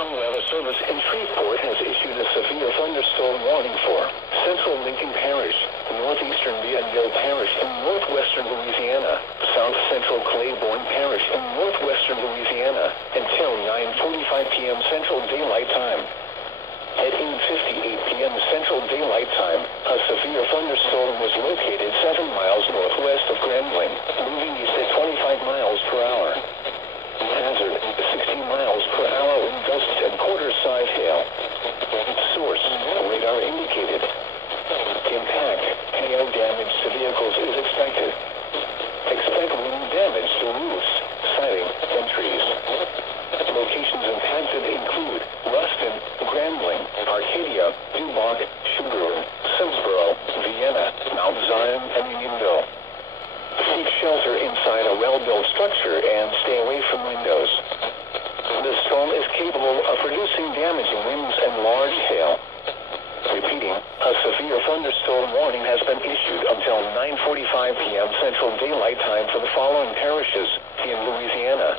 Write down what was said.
National Weather Service in Shreveport has issued a severe thunderstorm warning for central Lincoln Parish, northeastern Bienville Parish in northwestern Louisiana, south central Claiborne Parish in northwestern Louisiana, until 9:45 p.m. Central Daylight Time. At 8:58 p.m. Central Daylight Time, a severe thunderstorm was located 7 miles northwest of Grambling, moving east at 25 miles per hour. Hazard, 60 miles per hour in gusts and quarter-size hail. Source, radar indicated. Impact, hail damage to vehicles is expected. Expect wind damage to roofs, siding, and trees. Locations impacted include Ruston, Grambling, Arcadia, Duboc, Sugar, Simsboro, Vienna, Mount Zion, and Unionville. Seek shelter inside a well-built structure and stay away from windows. The storm is capable of producing damaging winds and large hail. Repeating, a severe thunderstorm warning has been issued until 9:45 p.m. Central Daylight Time for the following parishes in Louisiana: